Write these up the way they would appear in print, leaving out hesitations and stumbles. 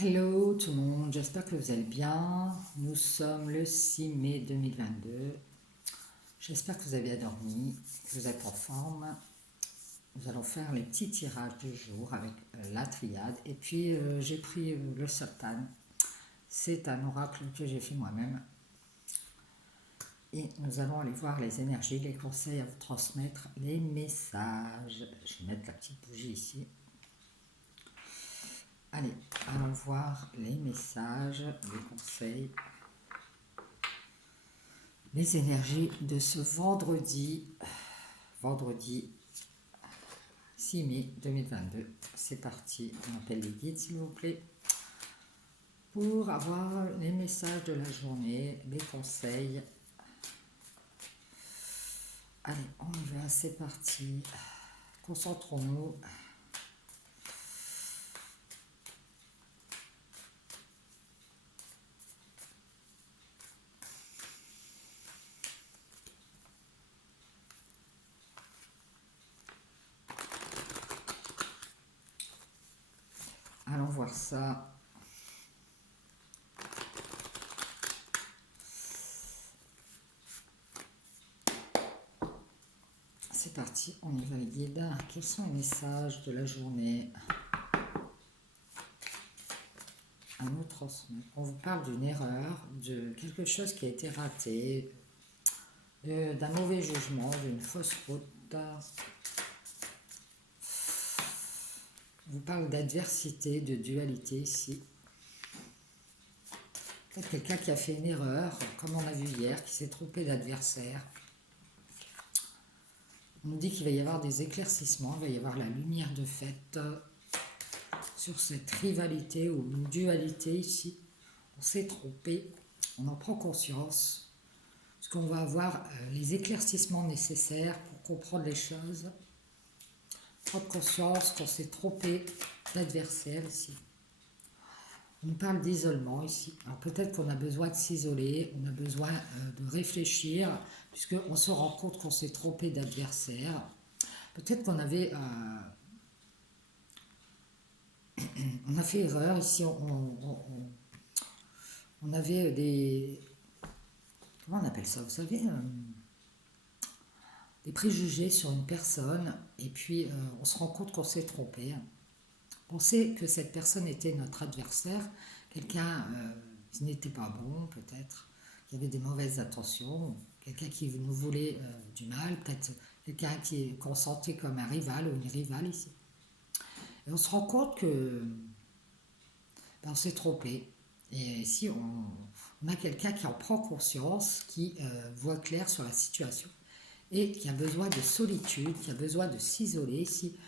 Hello tout le monde, j'espère que vous allez bien. Nous sommes le 6 mai 2022. J'espère que vous avez dormi, que vous êtes en forme. Nous allons faire les petits tirages du jour avec la triade. Et puis j'ai pris le sultan. C'est un oracle que j'ai fait moi-même. Et nous allons aller voir les énergies, les conseils à vous transmettre, les messages. Je vais mettre la petite bougie ici. Allez, allons voir les messages, les conseils, les énergies de ce vendredi 6 mai 2022. C'est parti, on appelle les guides s'il vous plaît, pour avoir les messages de la journée, les conseils. Allez, on y va, c'est parti. Concentrons-nous. Allons voir ça. C'est parti, on y va les guides. Quels sont les messages de la journée à nous transmettre? On vous parle d'une erreur, de quelque chose qui a été raté, d'un mauvais jugement, d'une fausse route. On vous parle d'adversité, de dualité ici. Peut-être quelqu'un qui a fait une erreur, comme on a vu hier, qui s'est trompé d'adversaire. On nous dit qu'il va y avoir des éclaircissements, il va y avoir la lumière de fait sur cette rivalité ou une dualité ici. On s'est trompé, on en prend conscience, parce qu'on va avoir les éclaircissements nécessaires pour comprendre les choses. Prendre conscience qu'on s'est trompé d'adversaire ici. On parle d'isolement ici. Alors peut-être qu'on a besoin de s'isoler, on a besoin de réfléchir, puisqu'on se rend compte qu'on s'est trompé d'adversaire. Peut-être qu'on avait... on a fait erreur ici, on avait des... Comment on appelle ça? Vous savez, des préjugés sur une personne, et puis on se rend compte qu'on s'est trompé. On sait que cette personne était notre adversaire, quelqu'un qui n'était pas bon peut-être, qui avait des mauvaises intentions, quelqu'un qui nous voulait du mal, peut-être quelqu'un qu'on sentait comme un rival ou une rivale ici. Et on se rend compte que on s'est trompé. Et ici, on a quelqu'un qui en prend conscience, qui voit clair sur la situation et qui a besoin de solitude, qui a besoin de s'isoler ici.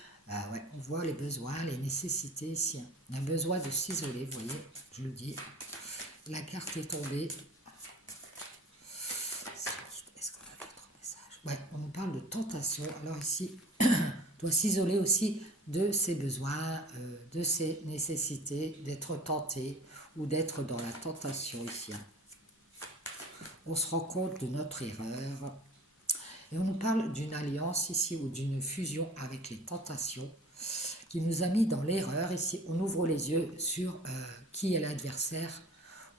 Ouais, on voit les besoins, les nécessités ici. On a besoin de s'isoler, vous voyez, je le dis. La carte est tombée. Est-ce qu'on a d'autres messages? Ouais, on nous parle de tentation. Alors ici, on doit s'isoler aussi de ses besoins, de ses nécessités, d'être tenté ou d'être dans la tentation ici. On se rend compte de notre erreur. Et on nous parle d'une alliance ici ou d'une fusion avec les tentations qui nous a mis dans l'erreur. Ici, on ouvre les yeux sur qui est l'adversaire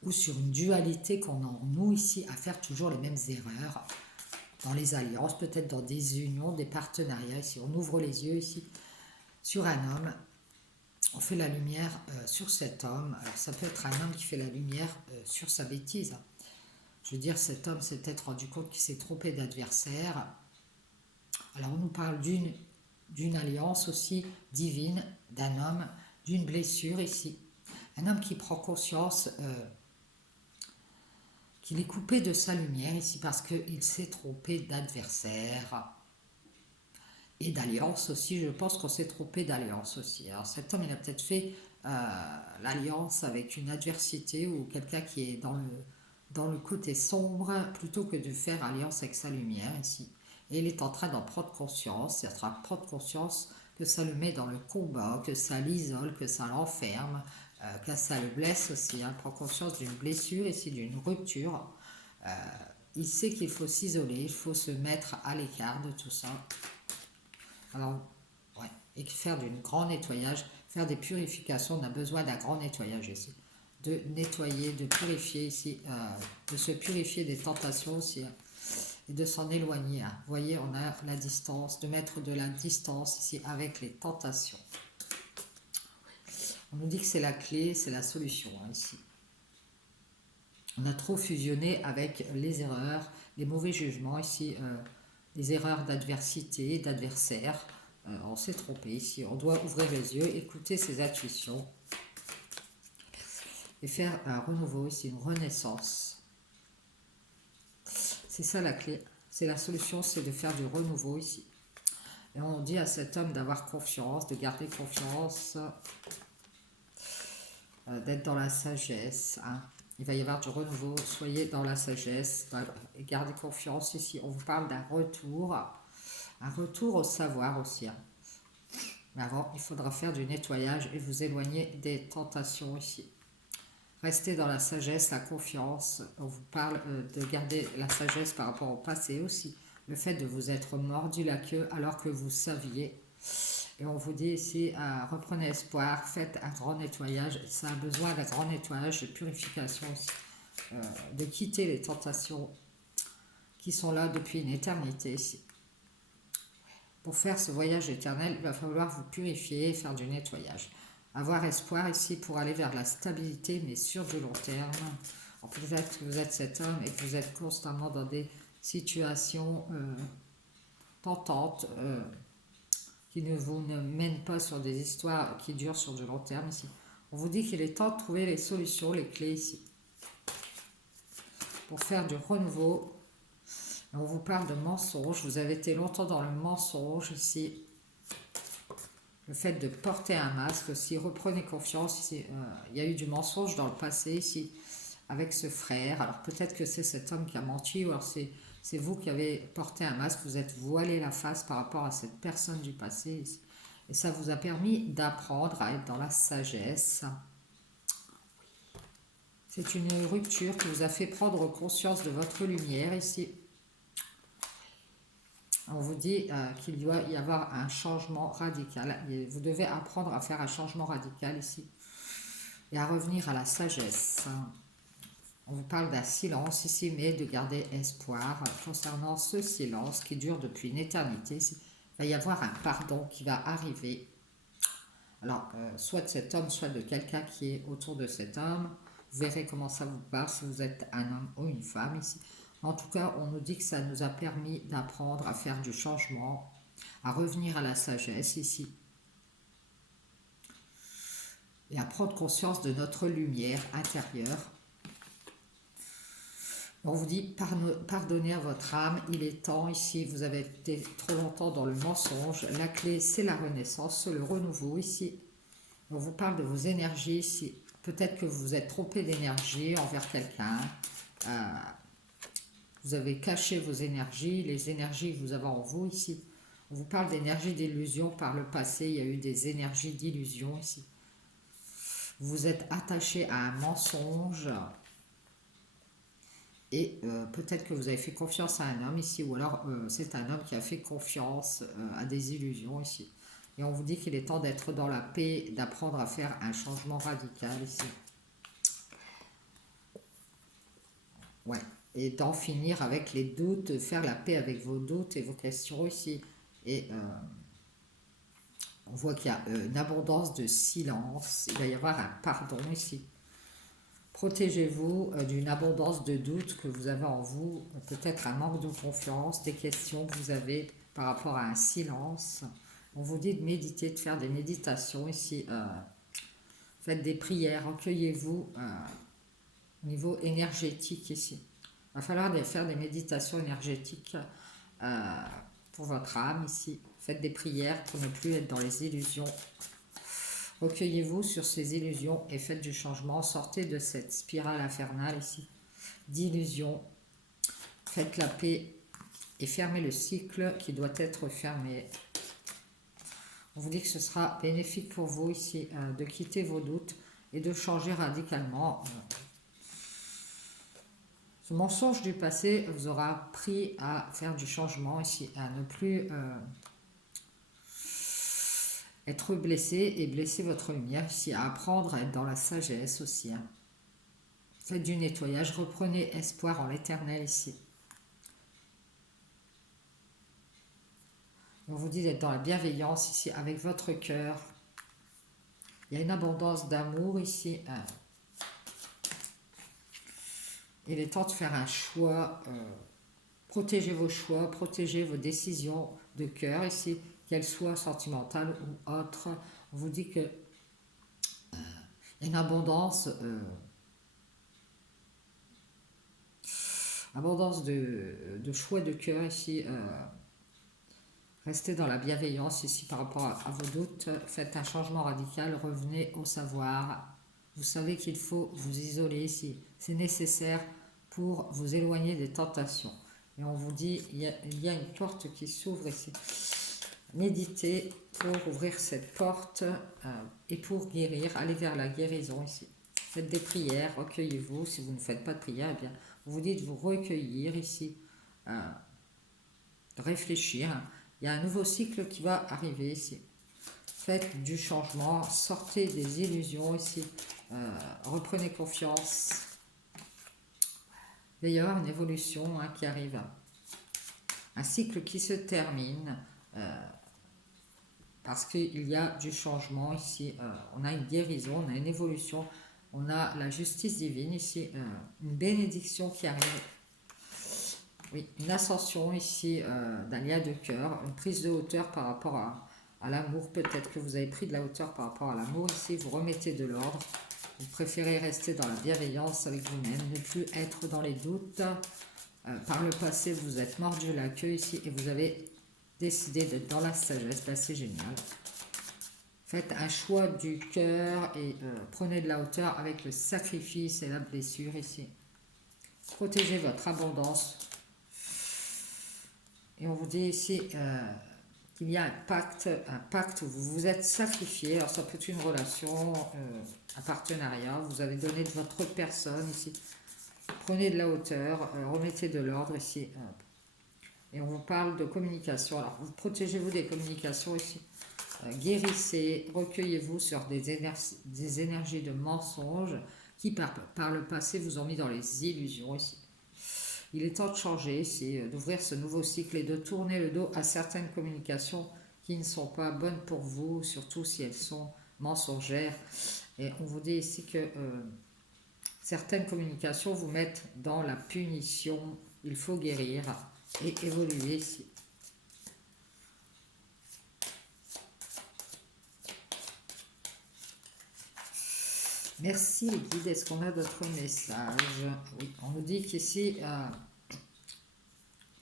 ou sur une dualité qu'on a en nous ici à faire toujours les mêmes erreurs dans les alliances, peut-être dans des unions, des partenariats. Ici, on ouvre les yeux ici sur un homme. On fait la lumière sur cet homme. Alors, ça peut être un homme qui fait la lumière sur sa bêtise. Je veux dire, cet homme s'est peut-être rendu compte qu'il s'est trompé d'adversaire. Alors, on nous parle d'une alliance aussi divine, d'un homme, d'une blessure ici. Un homme qui prend conscience qu'il est coupé de sa lumière ici parce qu'il s'est trompé d'adversaire. Et d'alliance aussi, je pense qu'on s'est trompé d'alliance aussi. Alors cet homme, il a peut-être fait l'alliance avec une adversité ou quelqu'un qui est dans le côté sombre plutôt que de faire alliance avec sa lumière ici. Et il est en train d'en prendre conscience, il est en train de prendre conscience que ça le met dans le combat, que ça l'isole, que ça l'enferme, que ça le blesse aussi. Il prend conscience d'une blessure ici, d'une rupture. Il sait qu'il faut s'isoler, il faut se mettre à l'écart de tout ça. Alors, ouais, et faire du grand nettoyage, faire des purifications. On a besoin d'un grand nettoyage ici. De nettoyer, de purifier ici, de se purifier des tentations aussi, et de s'en éloigner. Vous voyez, on a la distance, de mettre de la distance ici avec les tentations. On nous dit que c'est la clé, c'est la solution ici. On a trop fusionné avec les erreurs, les mauvais jugements ici, les erreurs d'adversité, d'adversaire. On s'est trompé ici. On doit ouvrir les yeux, écouter ses intuitions et faire un renouveau ici, une renaissance. C'est ça la clé. C'est la solution, c'est de faire du renouveau ici. Et on dit à cet homme d'avoir confiance, de garder confiance, d'être dans la sagesse. Hein. Il va y avoir du renouveau, soyez dans la sagesse, et gardez confiance ici. On vous parle d'un retour au savoir aussi. Hein. Mais avant, il faudra faire du nettoyage et vous éloigner des tentations ici. Restez dans la sagesse, la confiance. On vous parle de garder la sagesse par rapport au passé aussi. Le fait de vous être mordu la queue alors que vous saviez. Et on vous dit ici, reprenez espoir, faites un grand nettoyage. Ça a besoin d'un grand nettoyage, de purification aussi. De quitter les tentations qui sont là depuis une éternité ici. Pour faire ce voyage éternel, il va falloir vous purifier et faire du nettoyage. Avoir espoir ici pour aller vers la stabilité, mais sur du long terme. Peut-être que vous êtes cet homme et que vous êtes constamment dans des situations tentantes qui ne vous mènent pas sur des histoires qui durent sur du long terme ici. On vous dit qu'il est temps de trouver les solutions, les clés ici. Pour faire du renouveau. On vous parle de mensonge. Vous avez été longtemps dans le mensonge ici. Le fait de porter un masque aussi. Reprenez confiance ici. Il y a eu du mensonge dans le passé ici. Avec ce frère. Alors peut-être que c'est cet homme qui a menti. Ou alors c'est vous qui avez porté un masque. Vous êtes voilé la face par rapport à cette personne du passé ici. Et ça vous a permis d'apprendre à être dans la sagesse. C'est une rupture qui vous a fait prendre conscience de votre lumière ici. On vous dit qu'il doit y avoir un changement radical. Et vous devez apprendre à faire un changement radical ici. Et à revenir à la sagesse. On vous parle d'un silence ici, mais de garder espoir concernant ce silence qui dure depuis une éternité. Il va y avoir un pardon qui va arriver. Alors, soit de cet homme, soit de quelqu'un qui est autour de cet homme. Vous verrez comment ça vous parle, si vous êtes un homme ou une femme ici. En tout cas, on nous dit que ça nous a permis d'apprendre à faire du changement, à revenir à la sagesse ici. Et à prendre conscience de notre lumière intérieure. On vous dit, pardonnez à votre âme, il est temps ici, vous avez été trop longtemps dans le mensonge. La clé, c'est la renaissance, c'est le renouveau ici. On vous parle de vos énergies ici. Peut-être que vous vous êtes trompé d'énergie envers quelqu'un. Vous avez caché vos énergies, les énergies que vous avez en vous ici. On vous parle d'énergie d'illusion par le passé. Il y a eu des énergies d'illusion ici. Vous vous êtes attaché à un mensonge. Et peut-être que vous avez fait confiance à un homme ici. Ou alors c'est un homme qui a fait confiance à des illusions ici. Et on vous dit qu'il est temps d'être dans la paix, d'apprendre à faire un changement radical ici. Ouais. Et d'en finir avec les doutes, de faire la paix avec vos doutes et vos questions ici. Et on voit qu'il y a une abondance de silence. Il va y avoir un pardon ici. Protégez-vous d'une abondance de doutes que vous avez en vous. Peut-être un manque de confiance, des questions que vous avez par rapport à un silence. On vous dit de méditer, de faire des méditations ici. Faites des prières, recueillez-vous au niveau énergétique ici. Il va falloir faire des méditations énergétiques pour votre âme ici. Faites des prières pour ne plus être dans les illusions. Recueillez-vous sur ces illusions et faites du changement. Sortez de cette spirale infernale ici d'illusions. Faites la paix et fermez le cycle qui doit être fermé. On vous dit que ce sera bénéfique pour vous ici de quitter vos doutes et de changer radicalement. Ce mensonge du passé vous aura appris à faire du changement ici, à ne plus être blessé et blesser votre lumière ici, à apprendre à être dans la sagesse aussi. Hein. Faites du nettoyage, reprenez espoir en l'éternel ici. On vous dit d'être dans la bienveillance ici avec votre cœur. Il y a une abondance d'amour ici. Il est temps de faire un choix. Protégez vos choix, protégez vos décisions de cœur ici, qu'elles soient sentimentales ou autres. On vous dit que il y a une abondance, de choix de cœur ici. Restez dans la bienveillance ici par rapport à vos doutes. Faites un changement radical, revenez au savoir. Vous savez qu'il faut vous isoler ici. C'est nécessaire pour vous éloigner des tentations. Et on vous dit, il y a une porte qui s'ouvre ici. Méditez pour ouvrir cette porte et pour guérir. Allez vers la guérison ici. Faites des prières, recueillez-vous. Si vous ne faites pas de prière, eh bien, vous vous dites vous recueillir ici. Réfléchir. Il y a un nouveau cycle qui va arriver ici. Faites du changement, sortez des illusions ici. Reprenez confiance. Il va y avoir une évolution qui arrive. Un cycle qui se termine. Parce qu'il y a du changement ici. On a une guérison, on a une évolution. On a la justice divine ici. Une bénédiction qui arrive. Oui, une ascension ici d'un lien de cœur. Une prise de hauteur par rapport à l'amour. Peut-être que vous avez pris de la hauteur par rapport à l'amour ici. Vous remettez de l'ordre. Vous préférez rester dans la bienveillance avec vous-même. Ne plus être dans les doutes. Par le passé, vous êtes mordu la queue ici et vous avez décidé d'être dans la sagesse. Là, c'est génial. Faites un choix du cœur et prenez de la hauteur avec le sacrifice et la blessure ici. Protégez votre abondance. Et on vous dit ici qu'il y a un pacte où vous vous êtes sacrifié. Alors ça peut être une relation, un partenariat. Vous avez donné de votre personne ici. Prenez de la hauteur, remettez de l'ordre ici. Et on vous parle de communication. Alors vous protégez-vous des communications ici. Guérissez, recueillez-vous sur des énergies de mensonges qui par le passé vous ont mis dans les illusions ici. Il est temps de changer, c'est d'ouvrir ce nouveau cycle et de tourner le dos à certaines communications qui ne sont pas bonnes pour vous, surtout si elles sont mensongères. Et on vous dit ici que certaines communications vous mettent dans la punition. Il faut guérir et évoluer ici. Merci les guides. Est-ce qu'on a d'autres messages? Oui, on nous dit qu'ici,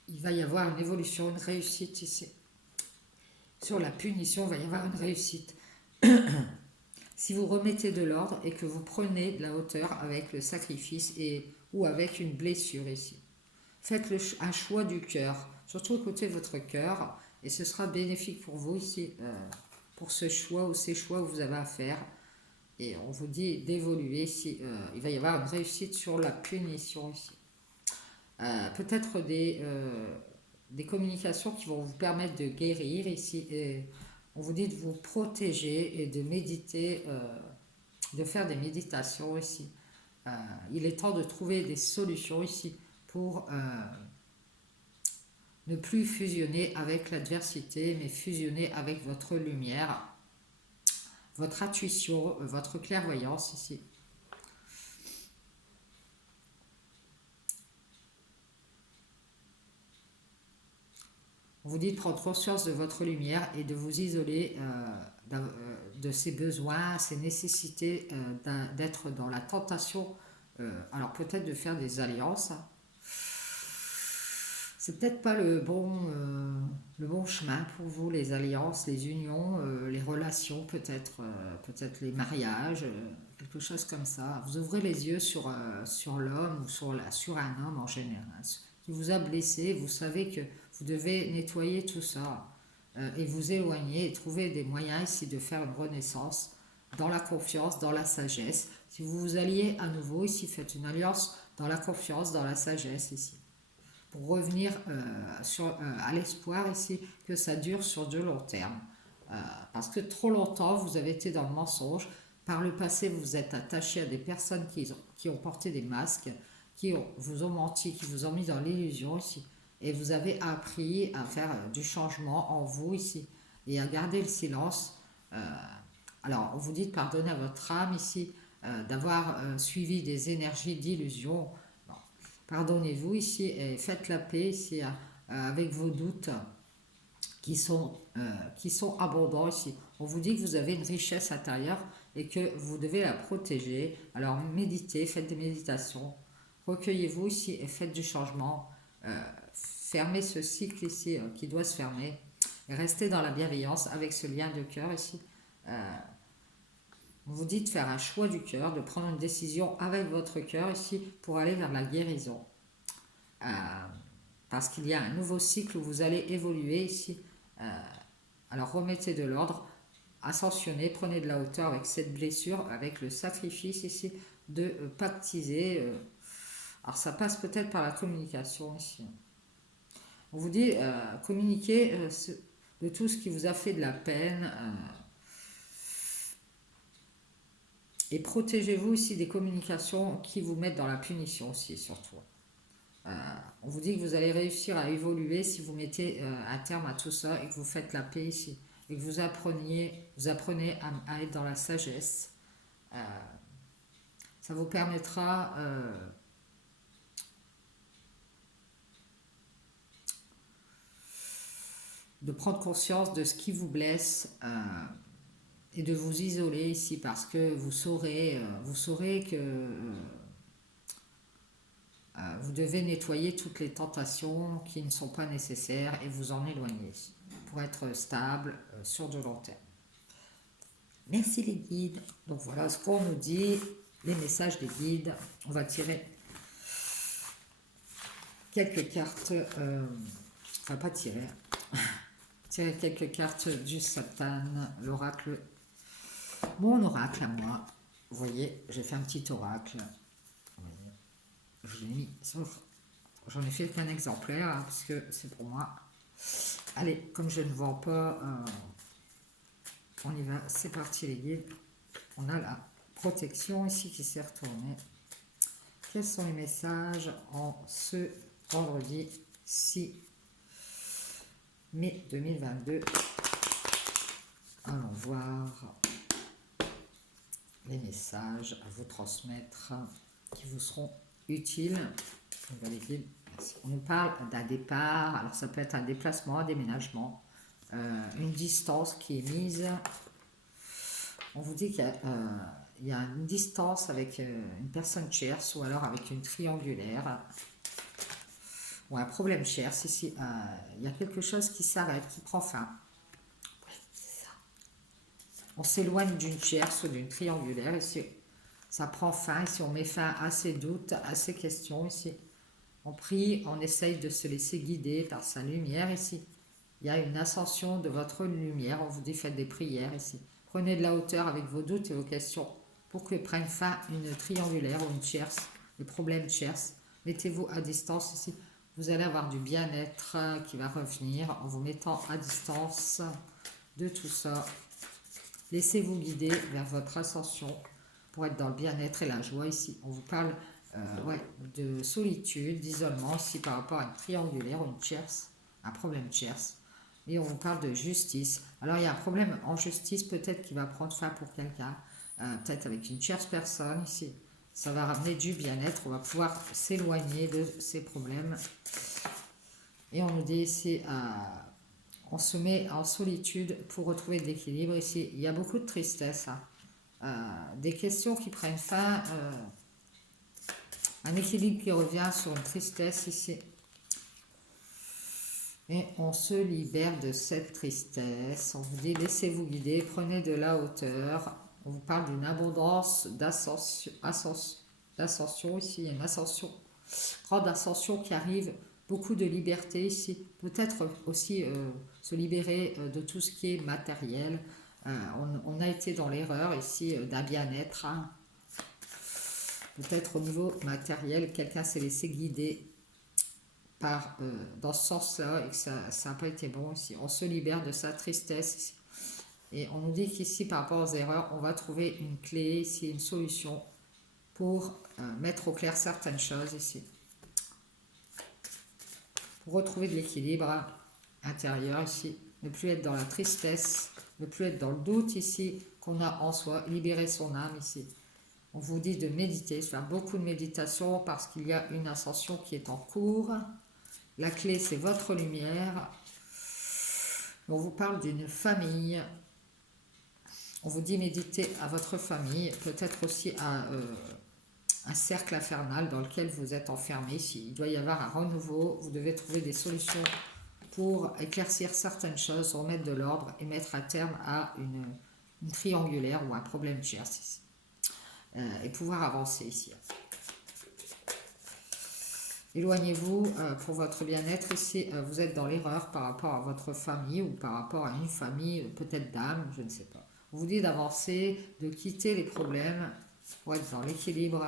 il va y avoir une évolution, une réussite ici. Sur la punition, il va y avoir une réussite. Si vous remettez de l'ordre et que vous prenez de la hauteur avec le sacrifice ou avec une blessure ici. Faites un choix du cœur, surtout écoutez votre cœur et ce sera bénéfique pour vous ici, pour ce choix ou ces choix que vous avez à faire. Et on vous dit d'évoluer ici. Il va y avoir une réussite sur la punition ici. Peut-être des communications qui vont vous permettre de guérir ici. Et on vous dit de vous protéger et de méditer, de faire des méditations ici. Il est temps de trouver des solutions ici pour ne plus fusionner avec l'adversité, mais fusionner avec votre lumière. Votre intuition, votre clairvoyance ici. On vous dit de prendre conscience de votre lumière et de vous isoler de ces besoins, ces nécessités d'être dans la tentation. Alors peut-être de faire des alliances. C'est peut-être pas le bon chemin pour vous, les alliances, les unions, les relations, peut-être les mariages, quelque chose comme ça. Vous ouvrez les yeux sur l'homme ou sur un homme en général qui vous a blessé. Vous savez que vous devez nettoyer tout ça et vous éloigner et trouver des moyens ici de faire une renaissance dans la confiance, dans la sagesse. Si vous vous alliez à nouveau ici, faites une alliance dans la confiance, dans la sagesse ici. Pour revenir à l'espoir ici, que ça dure sur de long terme. parce que trop longtemps, vous avez été dans le mensonge. Par le passé, vous vous êtes attaché à des personnes qui ont porté des masques, vous ont menti, qui vous ont mis dans l'illusion ici. Et vous avez appris à faire du changement en vous ici et à garder le silence. Euh, alors, on vous dit de pardonner à votre âme ici, d'avoir suivi des énergies d'illusion. Bon, pardonnez-vous ici et faites la paix ici avec vos doutes qui sont abondants ici. On vous dit que vous avez une richesse intérieure et que vous devez la protéger. Alors méditez, faites des méditations, recueillez-vous ici et faites du changement. Fermez ce cycle ici qui doit se fermer. Et restez dans la bienveillance avec ce lien de cœur ici. On vous dit de faire un choix du cœur, de prendre une décision avec votre cœur ici pour aller vers la guérison. Euh, Parce qu'il y a un nouveau cycle où vous allez évoluer ici. Alors remettez de l'ordre, ascensionnez, prenez de la hauteur avec cette blessure, avec le sacrifice ici, de pactiser. Alors ça passe peut-être par la communication ici. On vous dit communiquez de tout ce qui vous a fait de la peine et protégez-vous ici des communications qui vous mettent dans la punition aussi surtout. On vous dit que vous allez réussir à évoluer si vous mettez un terme à tout ça et que vous faites la paix ici et que vous apprenez à être dans la sagesse. Ça vous permettra de prendre conscience de ce qui vous blesse et de vous isoler ici parce que vous saurez que vous devez nettoyer toutes les tentations qui ne sont pas nécessaires et vous en éloigner pour être stable sur de long terme. Merci les guides. Donc voilà ce qu'on nous dit, les messages des guides. On va tirer quelques cartes, enfin pas tirer, tirer quelques cartes du Satan, l'oracle, mon oracle à moi. Vous voyez, j'ai fait un petit oracle. Je l'ai mis sauf j'en ai fait qu'un exemplaire hein, parce que c'est pour moi. Allez, comme je ne vends pas, on y va, c'est parti les guides. On a la protection ici qui s'est retournée. Quels sont les messages en ce vendredi 6 mai 2022? Allons voir les messages à vous transmettre qui vous seront utiles. On nous parle d'un départ, alors ça peut être un déplacement, un déménagement, une distance qui est mise. On vous dit qu'il y a une distance avec une personne tierce ou alors avec une triangulaire ou un problème tierce. Ici, il y a quelque chose qui s'arrête, qui prend fin. Oui, c'est ça. On s'éloigne d'une tierce ou d'une triangulaire. Ici, ça prend fin. Ici, on met fin à ces doutes, à ces questions. Ici, on prie, on essaye de se laisser guider par sa lumière. Ici, il y a une ascension de votre lumière. On vous dit faites des prières ici. Prenez de la hauteur avec vos doutes et vos questions pour que prenne fin une triangulaire ou une tierce, le problème tierce. Mettez-vous à distance ici. Vous allez avoir du bien-être qui va revenir en vous mettant à distance de tout ça. Laissez-vous guider vers votre ascension pour être dans le bien-être et la joie ici. On vous parle de solitude, d'isolement ici par rapport à une triangulaire ou une tierce, un problème tierce. Et on vous parle de justice. Alors il y a un problème en justice peut-être qui va prendre fin pour quelqu'un, peut-être avec une tierce personne ici. Ça va ramener du bien-être, on va pouvoir s'éloigner de ces problèmes. Et on nous dit ici, on se met en solitude pour retrouver de l'équilibre. Ici, il y a beaucoup de tristesse, des questions qui prennent fin, un équilibre qui revient sur une tristesse ici. Et on se libère de cette tristesse. On vous dit, laissez-vous guider, prenez de la hauteur. On vous parle d'une abondance d'ascension ici. Il y a une ascension, grande ascension qui arrive. Beaucoup de liberté ici. Peut-être aussi se libérer de tout ce qui est matériel. On a été dans l'erreur ici d'un bien-être. Peut-être au niveau matériel, quelqu'un s'est laissé guider dans ce sens-là et que ça n'a pas été bon ici. On se libère de sa tristesse ici. Et on nous dit qu'ici, par rapport aux erreurs, on va trouver une clé, ici, une solution pour mettre au clair certaines choses ici. Pour retrouver de l'équilibre intérieur ici, ne plus être dans la tristesse, ne plus être dans le doute ici qu'on a en soi, libérer son âme ici. On vous dit de méditer, faire beaucoup de méditation parce qu'il y a une ascension qui est en cours. La clé, c'est votre lumière. On vous parle d'une famille. On vous dit méditer à votre famille, peut-être aussi à un cercle infernal dans lequel vous êtes enfermé. S'il doit y avoir un renouveau, vous devez trouver des solutions pour éclaircir certaines choses, remettre de l'ordre et mettre un terme à une triangulaire ou un problème tierce ici. Et pouvoir avancer ici. Éloignez-vous pour votre bien-être. Ici, vous êtes dans l'erreur par rapport à votre famille ou par rapport à une famille, peut-être d'âme, je ne sais pas. On vous dit d'avancer, de quitter les problèmes pour être dans l'équilibre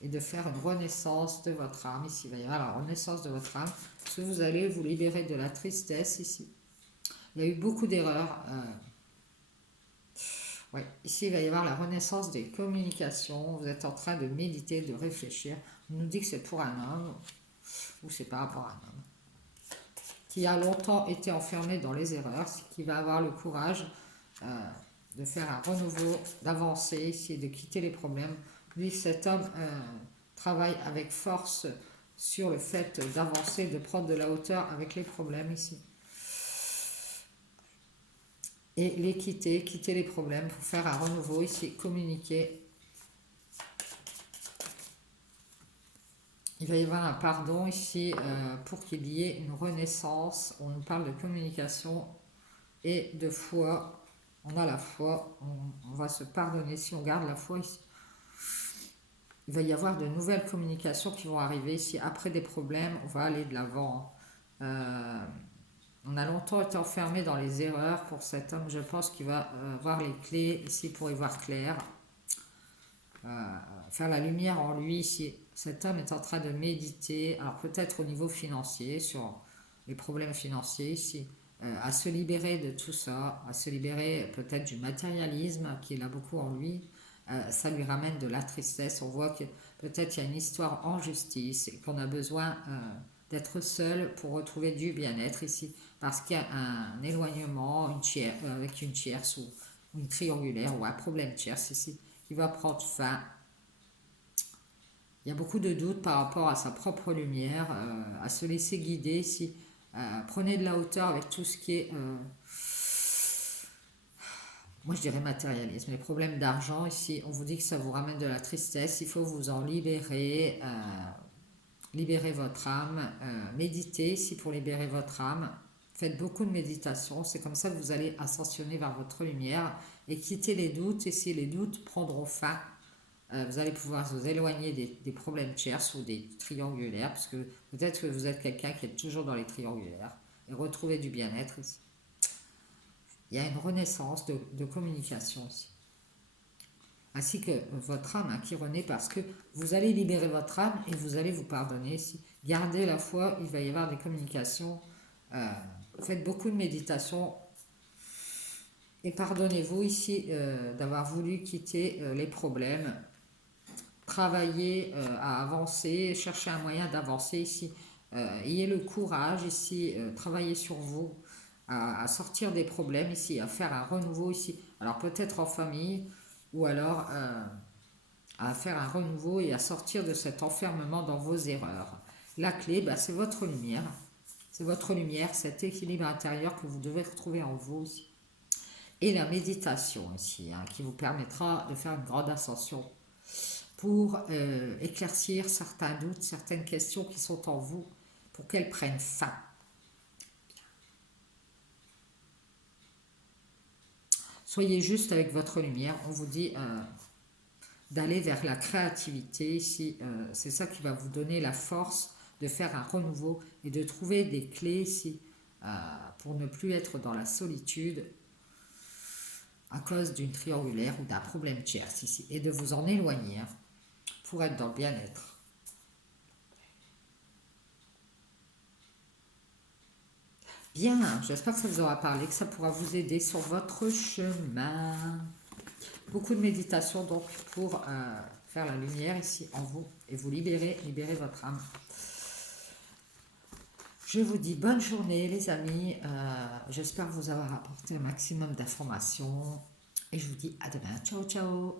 et de faire une renaissance de votre âme. Ici, il va y avoir la renaissance de votre âme, parce que vous allez vous libérer de la tristesse ici. Il y a eu beaucoup d'erreurs. Ouais. Ici, il va y avoir la renaissance des communications. Vous êtes en train de méditer, de réfléchir. On nous dit que c'est pour un homme, ou c'est par rapport à un homme, qui a longtemps été enfermé dans les erreurs, qui va avoir le courage de faire un renouveau, d'avancer ici, de quitter les problèmes. Lui, cet homme travaille avec force sur le fait d'avancer, de prendre de la hauteur avec les problèmes ici. Et les quitter les problèmes pour faire un renouveau ici, communiquer. Il va y avoir un pardon ici pour qu'il y ait une renaissance. On nous parle de communication et de foi. On a la foi, on va se pardonner si on garde la foi ici. Il va y avoir de nouvelles communications qui vont arriver ici. Après des problèmes, on va aller de l'avant. On a longtemps été enfermé dans les erreurs pour cet homme. Je pense qu'il va avoir les clés ici pour y voir clair. Faire la lumière en lui ici. Cet homme est en train de méditer, alors peut-être au niveau financier, sur les problèmes financiers ici, à se libérer de tout ça, à se libérer peut-être du matérialisme qu'il a beaucoup en lui. Ça lui ramène de la tristesse. On voit que peut-être il y a une histoire en justice et qu'on a besoin d'être seul pour retrouver du bien-être ici, parce qu'il y a un éloignement avec une tierce ou une triangulaire ou un problème tierce ici qui va prendre fin. Il y a beaucoup de doutes par rapport à sa propre lumière, à se laisser guider ici. Prenez de la hauteur avec tout ce qui est, moi je dirais matérialisme. Les problèmes d'argent ici, on vous dit que ça vous ramène de la tristesse, il faut vous en libérer, libérer votre âme, méditez ici pour libérer votre âme. Faites beaucoup de méditation, c'est comme ça que vous allez ascensionner vers votre lumière et quitter les doutes. Et si les doutes prendront fin, vous allez pouvoir vous éloigner des problèmes tierces ou des triangulaires, parce que peut-être que vous êtes quelqu'un qui est toujours dans les triangulaires, et retrouver du bien-être ici. Il y a une renaissance de communication aussi. Ainsi que votre âme qui renaît, parce que vous allez libérer votre âme et vous allez vous pardonner ici. Gardez la foi, il va y avoir des communications. Faites beaucoup de méditation. Et pardonnez-vous ici d'avoir voulu quitter les problèmes. Travailler à avancer, chercher un moyen d'avancer ici. Ayez le courage ici, travaillez sur vous, à sortir des problèmes ici, à faire un renouveau ici. Alors peut-être en famille, ou alors à faire un renouveau et à sortir de cet enfermement dans vos erreurs. La clé, c'est votre lumière. C'est votre lumière, cet équilibre intérieur que vous devez retrouver en vous aussi. Et la méditation ici, qui vous permettra de faire une grande ascension pour éclaircir certains doutes, certaines questions qui sont en vous, pour qu'elles prennent fin. Soyez juste avec votre lumière. On vous dit d'aller vers la créativité ici. C'est ça qui va vous donner la force de faire un renouveau et de trouver des clés ici pour ne plus être dans la solitude à cause d'une triangulaire ou d'un problème tierce ici, et de vous en éloigner pour être dans le bien-être. Bien, j'espère que ça vous aura parlé, que ça pourra vous aider sur votre chemin. Beaucoup de méditation donc pour faire la lumière ici en vous et vous libérer votre âme. Je vous dis bonne journée les amis, j'espère vous avoir apporté un maximum d'informations et je vous dis à demain, ciao ciao.